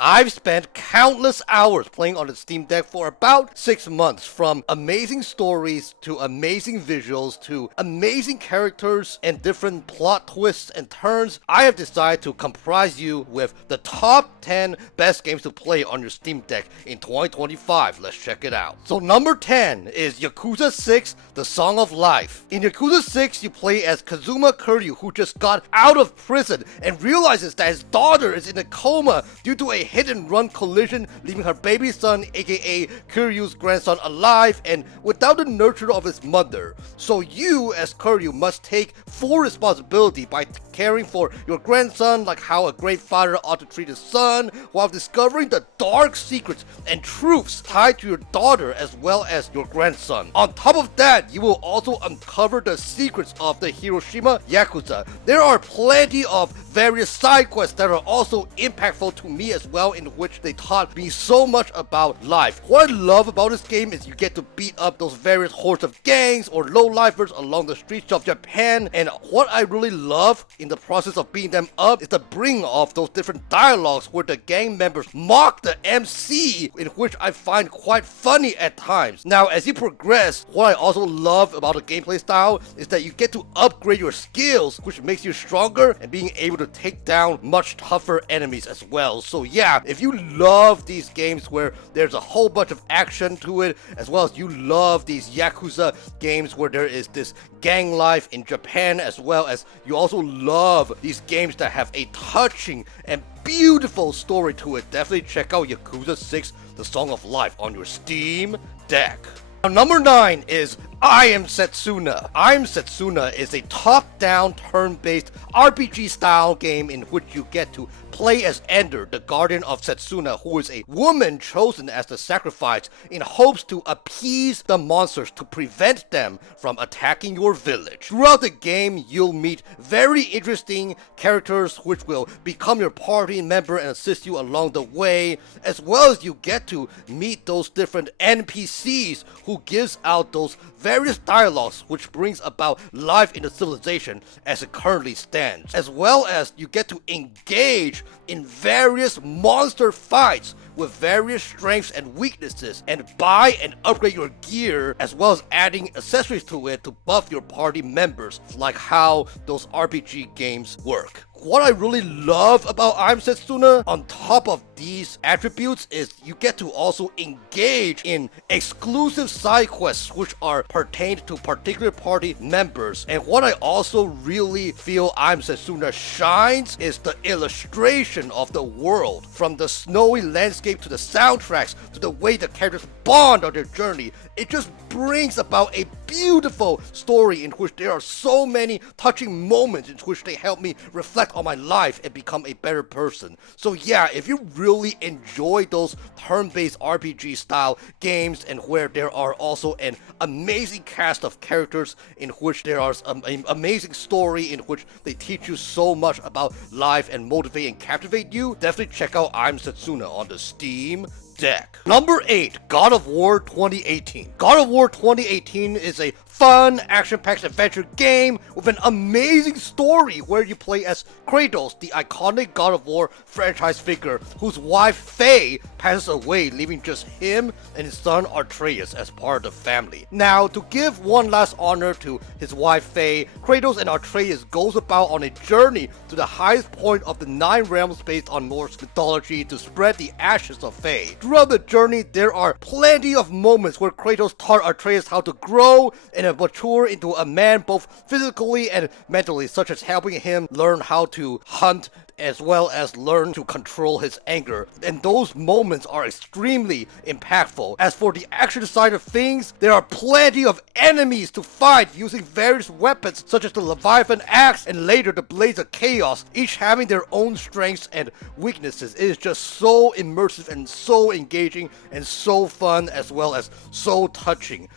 I've spent countless hours playing on the Steam Deck for about 6 months, from amazing stories to amazing visuals to amazing characters and different plot twists and turns. I have decided to comprise you with the top 10 best games to play on your Steam Deck in 2025. Let's check it out. So number 10 is Yakuza 6, The Song of Life. In Yakuza 6, you play as Kazuma Kiryu, who just got out of prison and realizes that his daughter is in a coma due to a hit-and-run collision, leaving her baby son, aka Kiryu's grandson, alive and without the nurture of his mother. So you, as Kiryu, must take full responsibility by caring for your grandson like how a great father ought to treat his son, while discovering the dark secrets and truths tied to your daughter as well as your grandson. On top of that, you will also uncover the secrets of the Hiroshima Yakuza. There are plenty of various side quests that are also impactful to me as well, in which they taught me so much about life. What I love about this game is you get to beat up those various hordes of gangs or low-lifers along the streets of Japan, and what I really love in the process of beating them up is the bring of those different dialogues where the gang members mock the MC, in which I find quite funny at times. Now, as you progress, what I also love about the gameplay style is that you get to upgrade your skills, which makes you stronger and being able to take down much tougher enemies as well. So yeah, if you love these games where there's a whole bunch of action to it, as well as you love these Yakuza games where there is this gang life in Japan, as well as you also love these games that have a touching and beautiful story to it, definitely check out Yakuza 6, The Song of Life on your Steam Deck. Now, number 9 is I Am Setsuna. I Am Setsuna is a top-down, turn-based RPG-style game in which you get to play as Ender, the guardian of Setsuna, who is a woman chosen as the sacrifice in hopes to appease the monsters to prevent them from attacking your village. Throughout the game, you'll meet very interesting characters which will become your party member and assist you along the way, as well as you get to meet those different NPCs who gives out those various dialogues which brings about life in the civilization as it currently stands, as well as you get to engage in various monster fights with various strengths and weaknesses, and buy and upgrade your gear, as well as adding accessories to it to buff your party members, like how those RPG games work. What I really love about I'm Setsuna, on top of these attributes, is you get to also engage in exclusive side quests which are pertained to particular party members. And what I also really feel I'm Setsuna shines is the illustration of the world, from the snowy landscape to the soundtracks to the way the characters bond on their journey. It just brings about a beautiful story in which there are so many touching moments in which they help me reflect on my life and become a better person. So yeah, if you really enjoy those turn-based RPG style games, and where there are also an amazing cast of characters in which there is an amazing story in which they teach you so much about life and motivate and captivate you, definitely check out I'm Setsuna on the Steam Deck. Number 8, God of War 2018. God of War 2018 is a fun, action-packed adventure game with an amazing story where you play as Kratos, the iconic God of War franchise figure, whose wife Faye passes away, leaving just him and his son Atreus as part of the family. Now, to give one last honor to his wife Faye, Kratos and Atreus goes about on a journey to the highest point of the 9 realms based on Norse mythology to spread the ashes of Faye. Throughout the journey, there are plenty of moments where Kratos taught Atreus how to grow and mature into a man both physically and mentally, such as helping him learn how to hunt as well as learn to control his anger, and those moments are extremely impactful. As for the action side of things, there are plenty of enemies to fight using various weapons such as the Leviathan Axe and later the Blades of Chaos, each having their own strengths and weaknesses. It is just so immersive and so engaging and so fun, as well as so touching.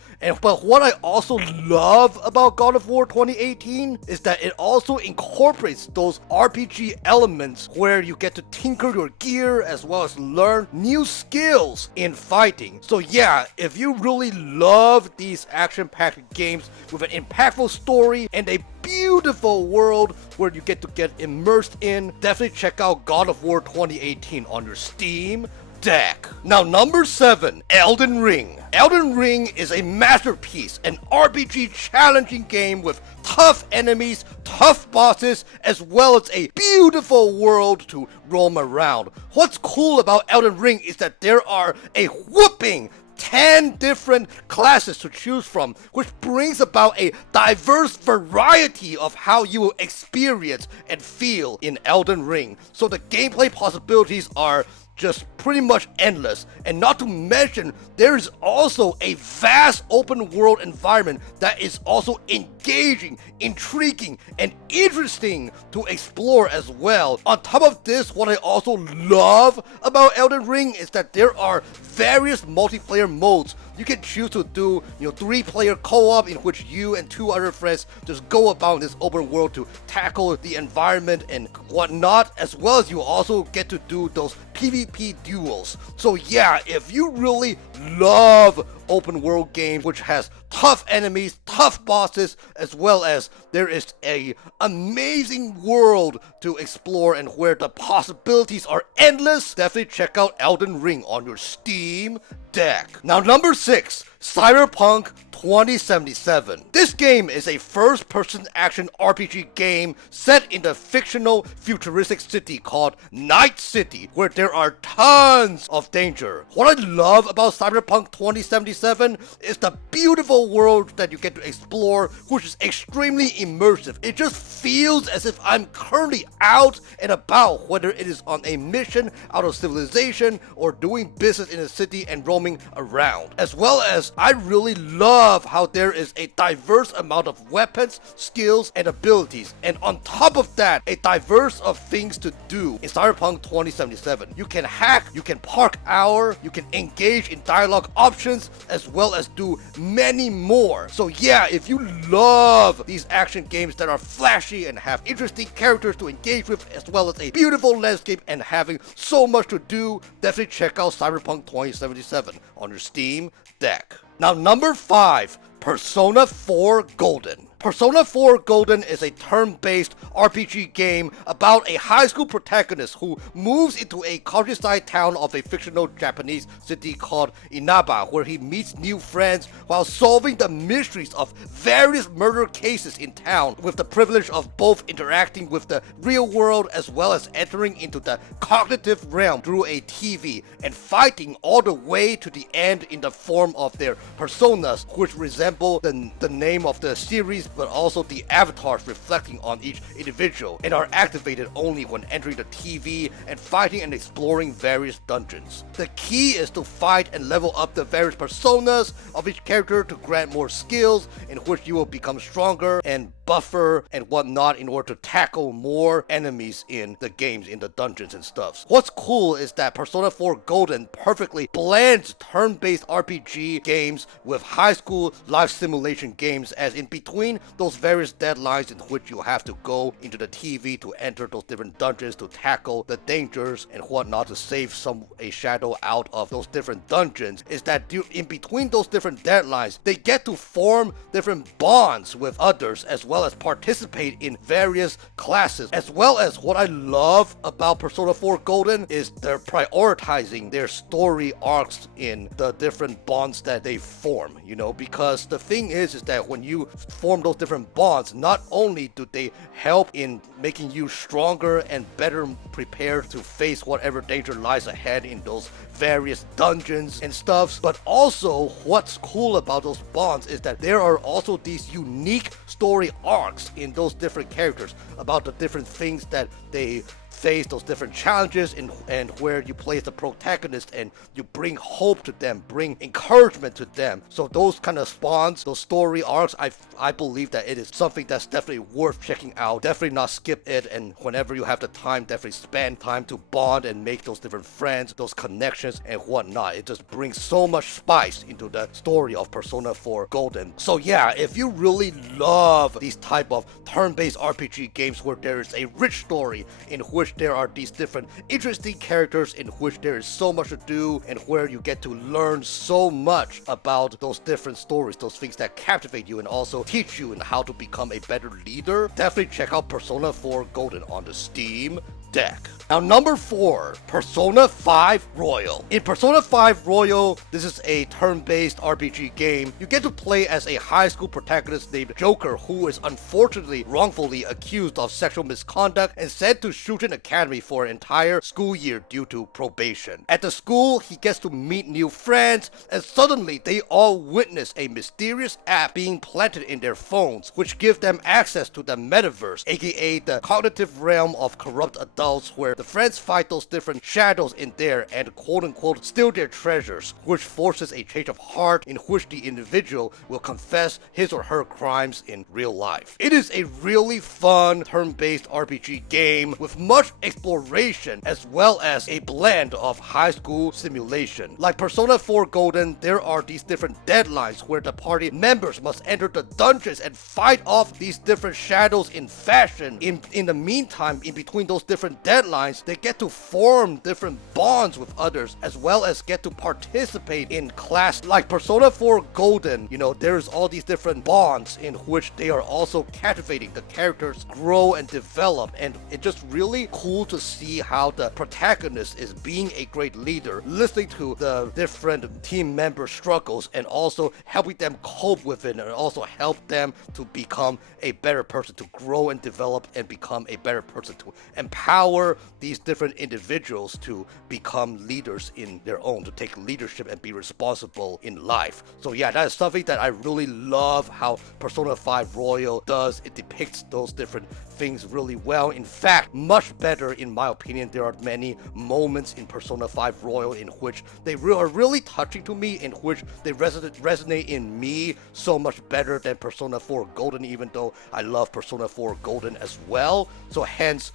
But what I also love about God of War 2018 is that it also incorporates those RPG elements elements where you get to tinker your gear as well as learn new skills in fighting. So yeah, if you really love these action-packed games with an impactful story and a beautiful world where you get to get immersed in, definitely check out God of War 2018 on your Steam deck. Now, number 7, Elden Ring. Elden Ring is a masterpiece, an RPG challenging game with tough enemies, tough bosses, as well as a beautiful world to roam around. What's cool about Elden Ring is that there are a whooping 10 different classes to choose from, which brings about a diverse variety of how you will experience and feel in Elden Ring. So the gameplay possibilities are just pretty much endless, and not to mention there is also a vast open world environment that is also engaging, intriguing, and interesting to explore as well. On top of this, what I also love about Elden Ring is that there are various multiplayer modes. You can choose to do 3-player co-op in which you and 2 other friends just go about this open world to tackle the environment and whatnot, as well as you also get to do those PvP duels. So yeah, if you really love open world games which has tough enemies, tough bosses, as well as there is a amazing world to explore and where the possibilities are endless, definitely check out Elden Ring on your Steam deck. Now, number 6, Cyberpunk 2077. This game is a first-person action RPG game set in the fictional futuristic city called Night City, where there are tons of danger. What I love about Cyberpunk 2077 is the beautiful world that you get to explore, which is extremely immersive. It just feels as if I'm currently out and about, whether it is on a mission out of civilization or doing business in a city and roaming around. As well as I really love how there is a diverse amount of weapons, skills, and abilities, and on top of that, a diverse of things to do in Cyberpunk 2077. You can hack, you can park hour, you can engage in dialogue options, as well as do many more. So yeah, if you love these action games that are flashy and have interesting characters to engage with, as well as a beautiful landscape and having so much to do, definitely check out Cyberpunk 2077 on your Steam deck. Now, number 5, Persona 4 Golden. Persona 4 Golden is a turn-based RPG game about a high school protagonist who moves into a countryside town of a fictional Japanese city called Inaba, where he meets new friends while solving the mysteries of various murder cases in town, with the privilege of both interacting with the real world as well as entering into the cognitive realm through a TV and fighting all the way to the end in the form of their personas, which resemble the name of the series, but also the avatars reflecting on each individual, and are activated only when entering the TV and fighting and exploring various dungeons. The key is to fight and level up the various personas of each character to grant more skills, in which you will become stronger and buffer and whatnot in order to tackle more enemies in the games, in the dungeons and stuff. What's cool is that Persona 4 Golden perfectly blends turn-based RPG games with high school life simulation games, as in between those various deadlines in which you have to go into the TV to enter those different dungeons to tackle the dangers and whatnot to save a shadow out of those different dungeons, is that in between those different deadlines, they get to form different bonds with others, as well as participate in various classes. As well as what I love about Persona 4 Golden is they're prioritizing their story arcs in the different bonds that they form, because the thing is that when you form those different bonds, not only do they help in making you stronger and better prepared to face whatever danger lies ahead in those various dungeons and stuff, but also what's cool about those bonds is that there are also these unique story arcs in those different characters about the different things that they face, those different challenges, and where you play as the protagonist and you bring hope to them, bring encouragement to them. So those kind of spawns, those story arcs, I believe that it is something that's definitely worth checking out. Definitely not skip it, and whenever you have the time, definitely spend time to bond and make those different friends, those connections and whatnot. It just brings so much spice into the story of Persona 4 Golden. So yeah, if you really love these type of turn-based RPG games where there is a rich story in which which there are these different interesting characters in which there is so much to do and where you get to learn so much about those different stories, those things that captivate you and also teach you in how to become a better leader, definitely check out Persona 4 Golden on the Steam Deck. Now, number 4, Persona 5 Royal. In Persona 5 Royal, this is a turn-based RPG game. You get to play as a high school protagonist named Joker, who is unfortunately wrongfully accused of sexual misconduct and sent to Shujin Academy for an entire school year due to probation. At the school, he gets to meet new friends, and suddenly they all witness a mysterious app being planted in their phones, which gives them access to the metaverse, aka the cognitive realm of corrupt adults, where the friends fight those different shadows in there and quote-unquote steal their treasures, which forces a change of heart in which the individual will confess his or her crimes in real life. It is a really fun turn-based RPG game with much exploration as well as a blend of high school simulation. Like Persona 4 Golden, there are these different deadlines where the party members must enter the dungeons and fight off these different shadows in fashion. In the meantime, in between those different deadlines, they get to form different bonds with others as well as get to participate in class. Like Persona 4 Golden, there's all these different bonds in which they are also captivating. The characters grow and develop, and it's just really cool to see how the protagonist is being a great leader, listening to the different team member struggles and also helping them cope with it and also help them to become a better person, to grow and develop and become a better person, to empower these different individuals to become leaders in their own, to take leadership and be responsible in life. So yeah, that is something that I really love how Persona 5 Royal does. It depicts those different things really well. In fact, much better in my opinion. There are many moments in Persona 5 Royal in which they are really touching to me, in which they resonate in me so much better than Persona 4 Golden, even though I love Persona 4 Golden as well. So hence,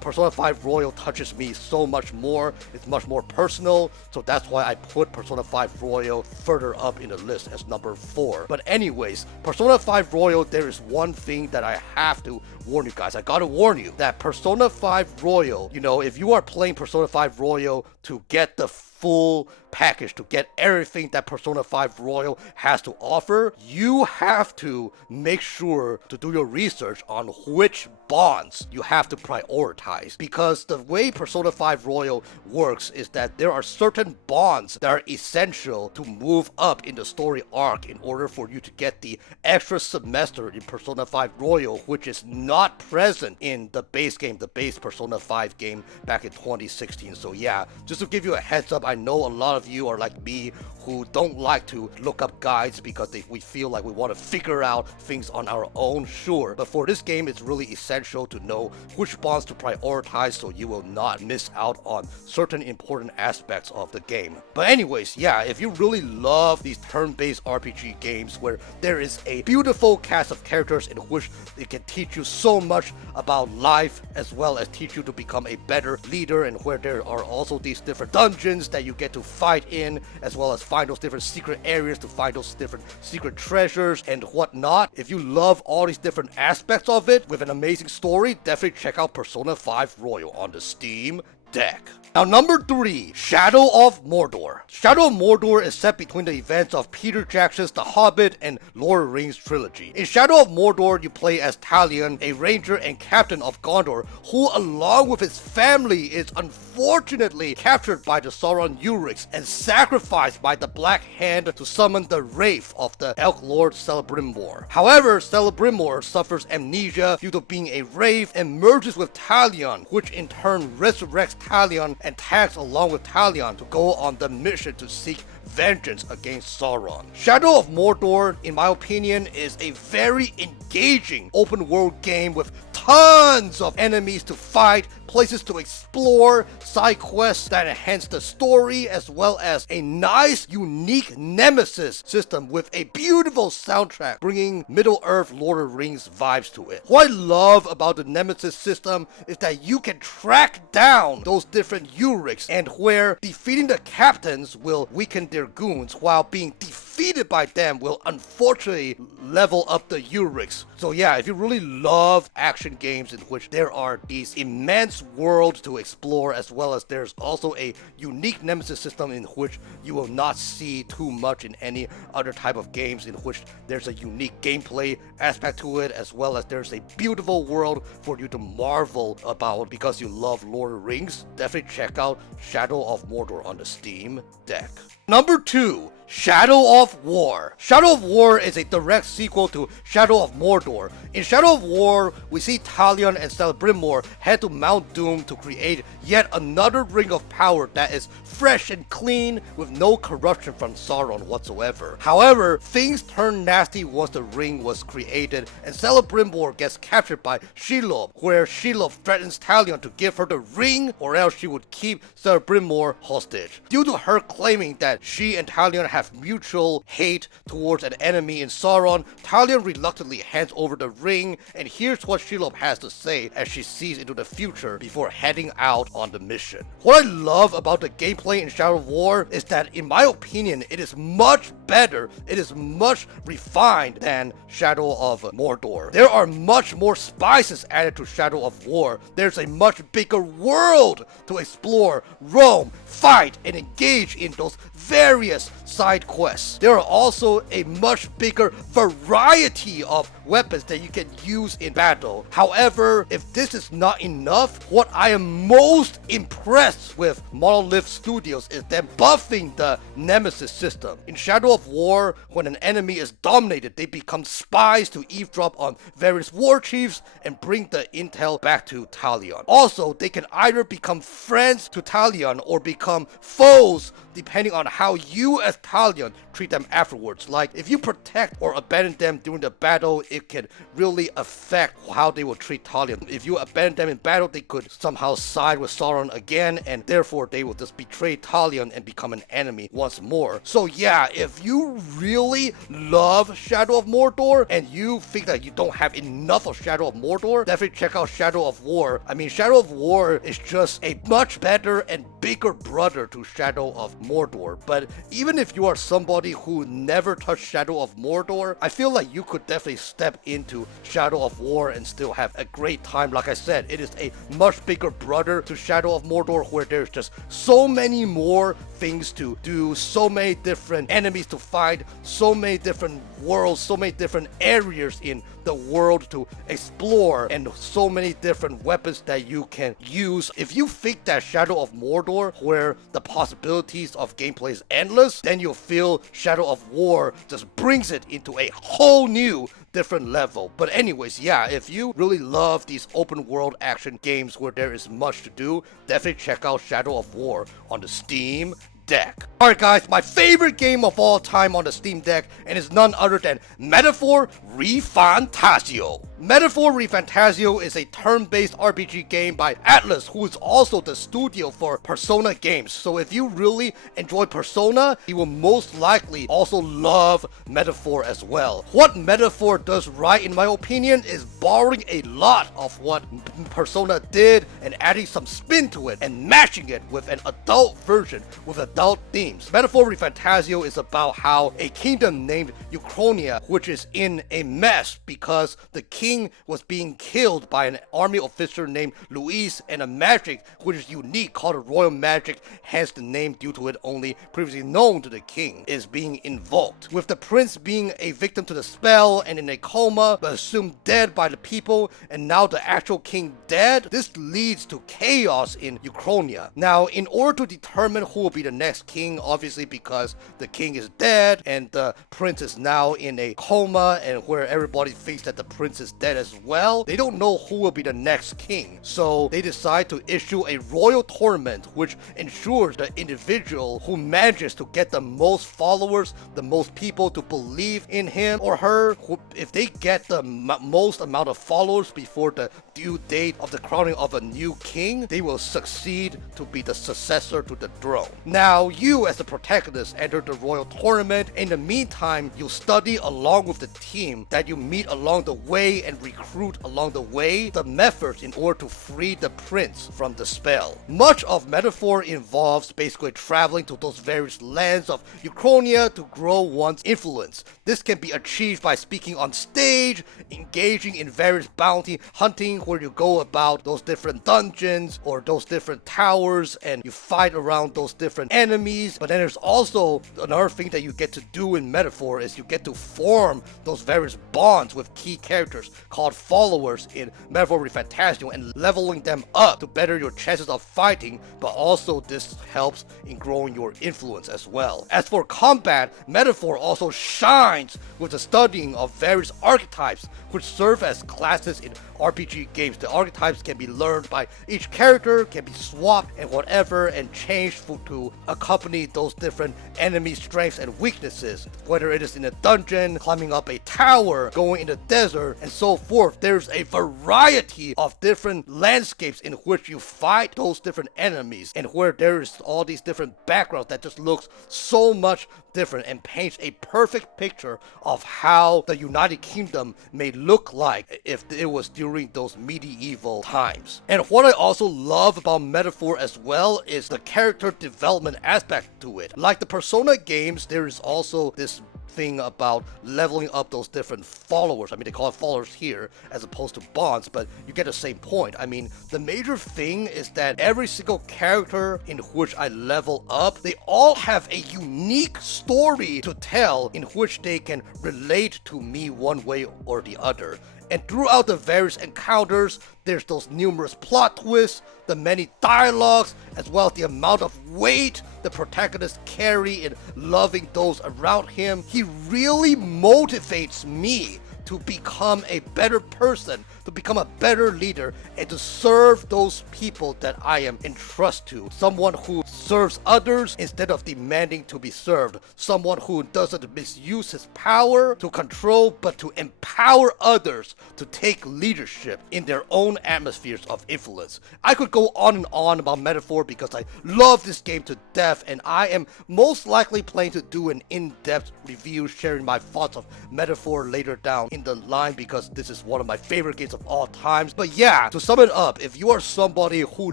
Persona 5 Royal touches me so much more. It's much more personal, so that's why I put Persona 5 Royal further up in the list as number 4. But anyways, Persona 5 Royal, there is one thing that I have to warn you guys. I gotta warn you that Persona 5 Royal, if you are playing Persona 5 Royal to get the full package, to get everything that Persona 5 Royal has to offer, you have to make sure to do your research on which bonds you have to prioritize, because the way Persona 5 Royal works is that there are certain bonds that are essential to move up in the story arc in order for you to get the extra semester in Persona 5 Royal, which is not present in the base game, the base Persona 5 game back in 2016. So yeah, just to give you a heads up, I know a lot of you are like me who don't like to look up guides because we feel like we want to figure out things on our own, sure. But for this game, it's really essential to know which bonds to prioritize so you will not miss out on certain important aspects of the game. But anyways, yeah, if you really love these turn-based RPG games where there is a beautiful cast of characters in which it can teach you so much about life as well as teach you to become a better leader, and where there are also these different dungeons that you get to fight in, as well as find those different secret areas to find those different secret treasures and whatnot. If you love all these different aspects of it with an amazing story, definitely check out Persona 5 Royal on the Steam Deck. Now, number 3, Shadow of Mordor. Shadow of Mordor is set between the events of Peter Jackson's The Hobbit and Lord of the Rings trilogy. In Shadow of Mordor, you play as Talion, a ranger and captain of Gondor, who along with his family is unfortunately captured by the Sauron Urix and sacrificed by the Black Hand to summon the wraith of the Elk Lord Celebrimbor. However, Celebrimbor suffers amnesia due to being a wraith and merges with Talion, which in turn resurrects Talion and tags along with Talion to go on the mission to seek vengeance against Sauron. Shadow of Mordor, in my opinion, is a very engaging open world game with tons of enemies to fight, places to explore, side quests that enhance the story, as well as a nice, unique nemesis system with a beautiful soundtrack, bringing Middle-earth Lord of the Rings vibes to it. What I love about the nemesis system is that you can track down those different Urix, and where defeating the captains will weaken their goons while being defeated defeated by them will unfortunately level up the Urix. So yeah, if you really love action games in which there are these immense worlds to explore, as well as there's also a unique nemesis system in which you will not see too much in any other type of games, in which there's a unique gameplay aspect to it, as well as there's a beautiful world for you to marvel about because you love Lord of the Rings, definitely check out Shadow of Mordor on the Steam Deck. Number 2, Shadow of War. Shadow of War is a direct sequel to Shadow of Mordor. In Shadow of War, we see Talion and Celebrimbor head to Mount Doom to create yet another ring of power that is fresh and clean with no corruption from Sauron whatsoever. However, things turn nasty once the ring was created and Celebrimbor gets captured by Shelob, where Shelob threatens Talion to give her the ring or else she would keep Celebrimbor hostage. Due to her claiming that she and Talion have mutual hate towards an enemy in Sauron, Talion reluctantly hands over the ring, and here's what Shelob has to say as she sees into the future before heading out on the mission. What I love about the gameplay in Shadow of War is that, in my opinion, it is much better, it is much refined than Shadow of Mordor. There are much more spices added to Shadow of War. There's a much bigger world to explore, roam, fight, and engage in those various side quests. There are also a much bigger variety of weapons that you can use in battle. However, if this is not enough, what I am most impressed with Monolith Studios is them buffing the Nemesis system. In Shadow of War, when an enemy is dominated, they become spies to eavesdrop on various war chiefs and bring the intel back to Talion. Also, they can either become friends to Talion or become foes depending on how you as Talion treat them afterwards. Like, if you protect or abandon them during the battle, it can really affect how they will treat Talion. If you abandon them in battle, they could somehow side with Sauron again, and therefore they will just betray Talion and become an enemy once more. So yeah, if you really love Shadow of Mordor and you think that you don't have enough of Shadow of Mordor, definitely check out Shadow of War. I mean, Shadow of War is just a much better and bigger brother to Shadow of Mordor. But even if you are somebody who never touched Shadow of Mordor, I feel like you could definitely step into Shadow of War and still have a great time. Like I said, it is a much bigger brother to Shadow of Mordor, where there's just so many more things to do, so many different enemies to fight, so many different worlds, so many different areas in the world to explore, and so many different weapons that you can use. If you think that Shadow of Mordor, where the possibilities of gameplay is endless, then you'll feel Shadow of War just brings it into a whole new different level. But anyways, yeah, if you really love these open world action games where there is much to do, definitely check out Shadow of War on the Steam Deck. Alright guys, my favorite game of all time on the Steam Deck, and is none other than Metaphor ReFantazio. Metaphor ReFantazio is a turn-based RPG game by Atlas, who is also the studio for Persona games. So if you really enjoy Persona, you will most likely also love Metaphor as well. What Metaphor does right, in my opinion, is borrowing a lot of what Persona did and adding some spin to it and matching it with an adult version with adult themes. Metaphor ReFantazio is about how a kingdom named Ukrainia, which is in a mess because the king was being killed by an army officer named Luis, and a magic which is unique called royal magic, hence the name due to it only previously known to the king, is being invoked. With the prince being a victim to the spell and in a coma but assumed dead by the people, and now the actual king dead, this leads to chaos in Ukrainia. Now, in order to determine who will be the next king, obviously because the king is dead and the prince is now in a coma, and where everybody thinks that the prince is dead as well, they don't know who will be the next king. So they decide to issue a royal tournament which ensures the individual who manages to get the most followers, the most people to believe in him or her, if they get the most amount of followers before the due date of the crowning of a new king, they will succeed to be the successor to the throne. Now, you as the protagonist enter the royal tournament. In the meantime, you study along with the team that you meet along the way and recruit along the way the methods in order to free the prince from the spell. Much of Metaphor involves basically traveling to those various lands of Ukrainia to grow one's influence. This can be achieved by speaking on stage, engaging in various bounty hunting where you go about those different dungeons or those different towers and you fight around those different enemies. But then there's also another thing that you get to do in Metaphor is you get to form those various bonds with key characters called followers in Metaphor ReFantazio and leveling them up to better your chances of fighting, but also this helps in growing your influence as well. As for combat, Metaphor also shines with the studying of various archetypes which serve as classes in RPG games. The archetypes can be learned by each character, can be swapped and whatever and changed to accompany those different enemy strengths and weaknesses, whether it is in a dungeon, climbing up a tower, going in the desert, and so forth. There's a variety of different landscapes in which you fight those different enemies and where there's all these different backgrounds that just looks so much different and paints a perfect picture of how the United Kingdom may look like if it was during those medieval times. And what I also love about Metaphor as well is the character development aspect to it. Like the Persona games, there is also this thing about leveling up those different followers. I mean, they call it followers here as opposed to bonds, but you get the same point. I mean, the major thing is that every single character in which I level up, they all have a unique story to tell in which they can relate to me one way or the other. And throughout the various encounters, there's those numerous plot twists, the many dialogues, as well as the amount of weight the protagonist carry in loving those around him. He really motivates me to become a better person, to become a better leader, and to serve those people that I am entrusted to. Someone who serves others instead of demanding to be served. Someone who doesn't misuse his power to control, but to empower others to take leadership in their own atmospheres of influence. I could go on and on about Metaphor because I love this game to death, and I am most likely planning to do an in-depth review sharing my thoughts of Metaphor later down in the line because this is one of my favorite games of all times. But yeah, to sum it up, if you are somebody who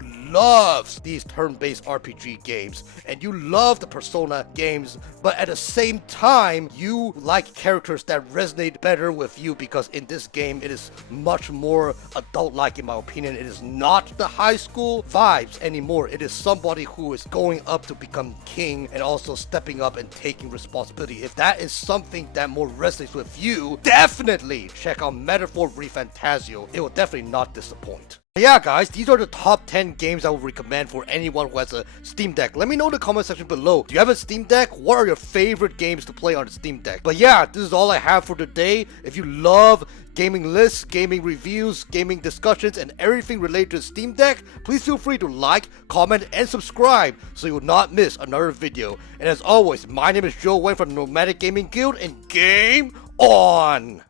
loves these turn-based RPG games and you love the Persona games, but at the same time you like characters that resonate better with you, because in this game it is much more adult-like in my opinion. It is not the high school vibes anymore. It is somebody who is going up to become king and also stepping up and taking responsibility. If that is something that more resonates with you, definitely check out Metaphor ReFantazio. It will definitely not disappoint. Yeah guys, these are the top 10 games I would recommend for anyone who has a Steam Deck. Let me know in the comment section below. Do you have a Steam Deck? What are your favorite games to play on the Steam Deck? But yeah, this is all I have for today. If you love gaming lists, gaming reviews, gaming discussions, and everything related to the Steam Deck, please feel free to like, comment, and subscribe so you will not miss another video. And as always, my name is Joe Wayne from the Nomadic Gaming Guild, and game on!